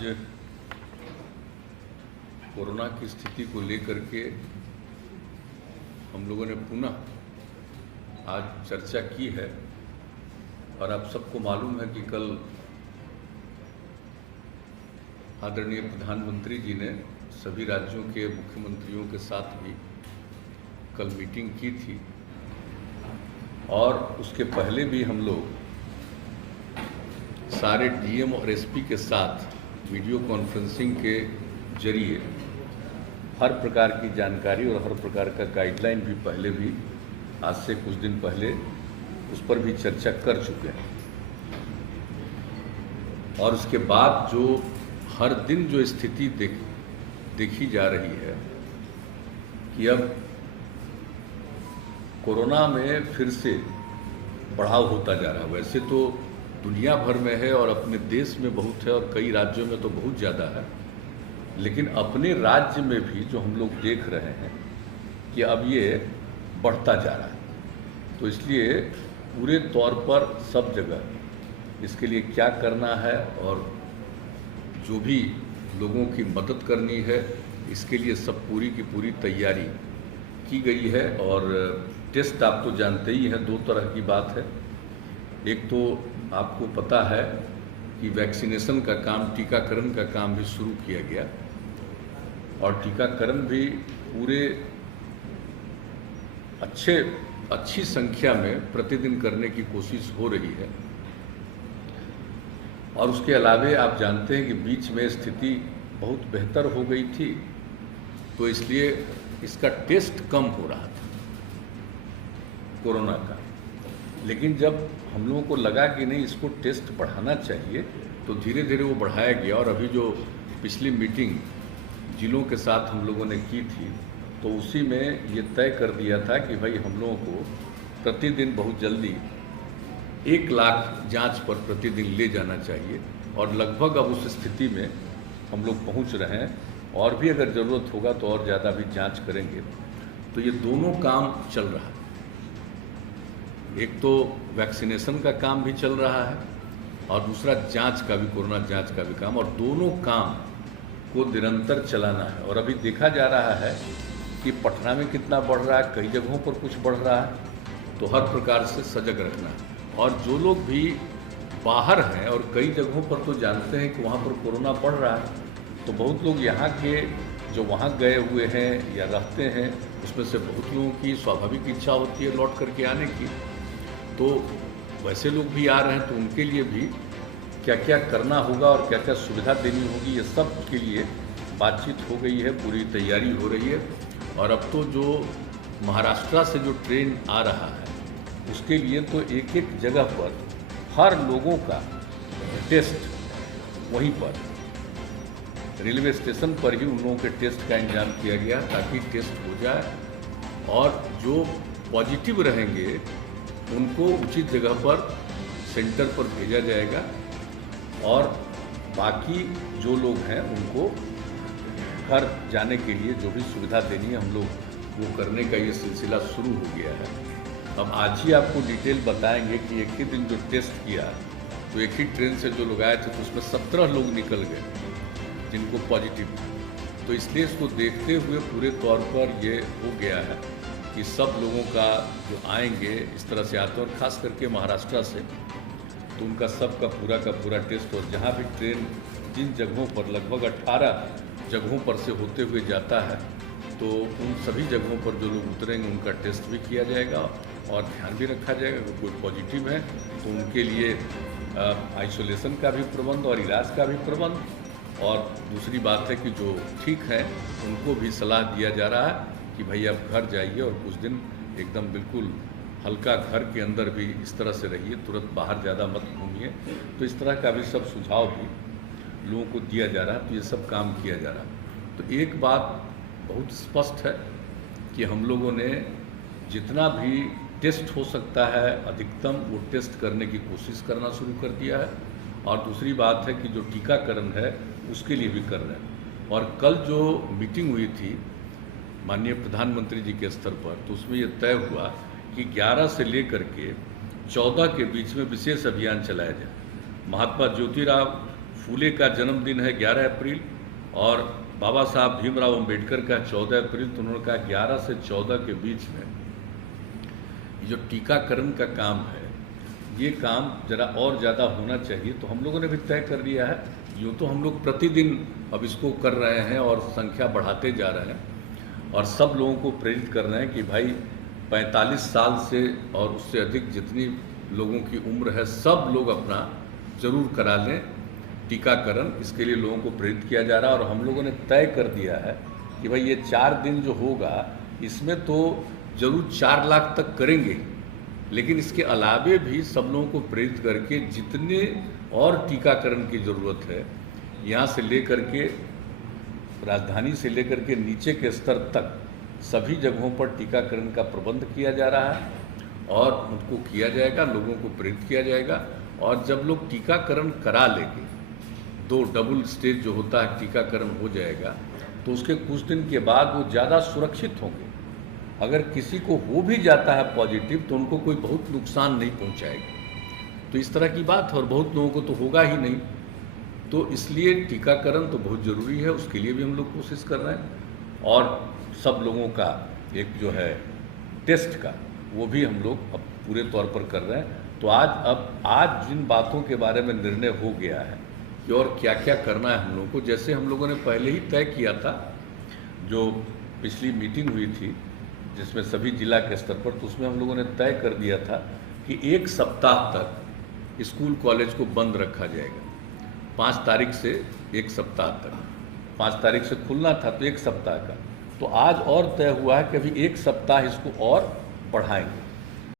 आज कोरोना की स्थिति को लेकर के हम लोगों ने पुनः आज चर्चा की है और आप सबको मालूम है कि कल आदरणीय प्रधानमंत्री जी ने सभी राज्यों के मुख्यमंत्रियों के साथ भी कल मीटिंग की थी और उसके पहले भी हम लोग सारे डीएम और एसपी के साथ वीडियो कॉन्फ्रेंसिंग के जरिए हर प्रकार की जानकारी और हर प्रकार का गाइडलाइन भी पहले भी आज से कुछ दिन पहले उस पर भी चर्चा कर चुके हैं। और उसके बाद जो हर दिन जो स्थिति देखी जा रही है कि अब कोरोना में फिर से बढ़ाव होता जा रहा है। वैसे तो दुनिया भर में है और अपने देश में बहुत है और कई राज्यों में तो बहुत ज़्यादा है, लेकिन अपने राज्य में भी जो हम लोग देख रहे हैं कि अब ये बढ़ता जा रहा है। तो इसलिए पूरे तौर पर सब जगह इसके लिए क्या करना है और जो भी लोगों की मदद करनी है इसके लिए सब पूरी की पूरी तैयारी की गई है। और टेस्ट आप तो जानते ही हैं, दो तरह की बात है। एक तो आपको पता है कि वैक्सीनेशन का काम, टीकाकरण का काम भी शुरू किया गया और टीकाकरण भी पूरे अच्छी संख्या में प्रतिदिन करने की कोशिश हो रही है। और उसके अलावे आप जानते हैं कि बीच में स्थिति बहुत बेहतर हो गई थी, तो इसलिए इसका टेस्ट कम हो रहा था कोरोना का। लेकिन जब हम लोगों को लगा कि नहीं, इसको टेस्ट बढ़ाना चाहिए, तो धीरे धीरे वो बढ़ाया गया। और अभी जो पिछली मीटिंग जिलों के साथ हम लोगों ने की थी, तो उसी में ये तय कर दिया था कि भाई हम लोगों को प्रतिदिन बहुत जल्दी 1 लाख जांच पर प्रतिदिन ले जाना चाहिए। और लगभग अब उस स्थिति में हम लोग पहुंच रहे हैं और भी अगर ज़रूरत होगा तो और ज़्यादा भी जांच करेंगे। तो ये दोनों काम चल रहा है। एक तो वैक्सीनेशन का काम भी चल रहा है और दूसरा जांच का भी, कोरोना जांच का भी काम, और दोनों काम को निरंतर चलाना है। और अभी देखा जा रहा है कि पटना में कितना बढ़ रहा है, कई जगहों पर कुछ बढ़ रहा है, तो हर प्रकार से सजग रखना है। और जो लोग भी बाहर हैं और कई जगहों पर तो जानते हैं कि वहाँ पर कोरोना बढ़ रहा है, तो बहुत लोग यहाँ के जो वहाँ गए हुए हैं या रहते हैं, उसमें से बहुत लोगों की स्वाभाविक इच्छा होती है लौट करके आने की। तो वैसे लोग भी आ रहे हैं, तो उनके लिए भी क्या क्या करना होगा और क्या क्या सुविधा देनी होगी, ये सब के लिए बातचीत हो गई है, पूरी तैयारी हो रही है। और अब तो जो महाराष्ट्र से जो ट्रेन आ रहा है, उसके लिए तो एक एक जगह पर हर लोगों का टेस्ट वहीं पर रेलवे स्टेशन पर ही उन लोगों के टेस्ट का इंतजाम किया गया, ताकि टेस्ट हो जाए और जो पॉजिटिव रहेंगे उनको उचित जगह पर सेंटर पर भेजा जाएगा और बाकी जो लोग हैं उनको घर जाने के लिए जो भी सुविधा देनी है हम लोग वो करने का ये सिलसिला शुरू हो गया है। अब आज ही आपको डिटेल बताएंगे कि एक ही दिन जो टेस्ट किया, तो एक ही ट्रेन से जो लोग आए थे तो उसमें 17 लोग निकल गए जिनको पॉजिटिव। तो इसलिए इसको देखते हुए पूरे तौर पर ये हो गया है कि सब लोगों का जो आएंगे इस तरह से आते हैं, और ख़ास करके महाराष्ट्र से, तो उनका सबका पूरा टेस्ट। और जहाँ भी ट्रेन जिन जगहों पर लगभग 18 जगहों पर से होते हुए जाता है, तो उन सभी जगहों पर जो लोग उतरेंगे उनका टेस्ट भी किया जाएगा और ध्यान भी रखा जाएगा। अगर कोई पॉजिटिव है तो उनके लिए आइसोलेशन का भी प्रबंध और इलाज का भी प्रबंध। और दूसरी बात है कि जो ठीक है उनको भी सलाह दिया जा रहा है कि भाई आप घर जाइए और कुछ दिन एकदम बिल्कुल हल्का घर के अंदर भी इस तरह से रहिए, तुरंत बाहर ज़्यादा मत घूमिए। तो इस तरह का भी सब सुझाव भी लोगों को दिया जा रहा है, तो ये सब काम किया जा रहा है। तो एक बात बहुत स्पष्ट है कि हम लोगों ने जितना भी टेस्ट हो सकता है अधिकतम वो टेस्ट करने की कोशिश करना शुरू कर दिया है। और दूसरी बात है कि जो टीकाकरण है उसके लिए भी कर रहे हैं। और कल जो मीटिंग हुई थी माननीय प्रधानमंत्री जी के स्तर पर, तो उसमें ये तय हुआ कि 11 से लेकर के 14 के बीच में विशेष अभियान चलाया जाए। महात्मा ज्योतिराव फूले का जन्मदिन है 11 अप्रैल और बाबा साहब भीमराव अंबेडकर का 14 अप्रैल, तो उन्होंने कहा 11 से 14 के बीच में जो टीकाकरण का काम है ये काम ज़रा और ज़्यादा होना चाहिए। तो हम लोगों ने भी तय कर लिया है, यूँ तो हम लोग प्रतिदिन अब इसको कर रहे हैं और संख्या बढ़ाते जा रहे हैं और सब लोगों को प्रेरित कर रहे हैं कि भाई 45 साल से और उससे अधिक जितनी लोगों की उम्र है सब लोग अपना ज़रूर करा लें टीकाकरण। इसके लिए लोगों को प्रेरित किया जा रहा है और हम लोगों ने तय कर दिया है कि भाई ये 4 दिन जो होगा इसमें तो ज़रूर 4 लाख तक करेंगे, लेकिन इसके अलावे भी सब लोगों को प्रेरित करके जितने और टीकाकरण की ज़रूरत है यहाँ से लेकर के राजधानी से लेकर के नीचे के स्तर तक सभी जगहों पर टीकाकरण का प्रबंध किया जा रहा है और उनको किया जाएगा, लोगों को प्रेरित किया जाएगा। और जब लोग टीकाकरण करा लेंगे, 2 डबल स्टेज जो होता है टीकाकरण हो जाएगा, तो उसके कुछ दिन के बाद वो ज़्यादा सुरक्षित होंगे। अगर किसी को हो भी जाता है पॉजिटिव तो उनको कोई बहुत नुकसान नहीं पहुंचाएगा। तो इस तरह की बात है और बहुत लोगों को तो होगा ही नहीं। तो इसलिए टीकाकरण तो बहुत ज़रूरी है, उसके लिए भी हम लोग कोशिश कर रहे हैं और सब लोगों का एक जो है टेस्ट का वो भी हम लोग अब पूरे तौर पर कर रहे हैं। तो आज जिन बातों के बारे में निर्णय हो गया है कि और क्या क्या करना है हम लोगों को, जैसे हम लोगों ने पहले ही तय किया था, जो पिछली मीटिंग हुई थी जिसमें सभी जिला के स्तर पर, तो उसमें हम लोगों ने तय कर दिया था कि 1 सप्ताह तक स्कूल कॉलेज को बंद रखा जाएगा। 5 तारीख से 1 सप्ताह तक, 5 तारीख से खुलना था तो 1 सप्ताह का, तो आज और तय हुआ है कि अभी 1 सप्ताह इसको और बढ़ाएंगे।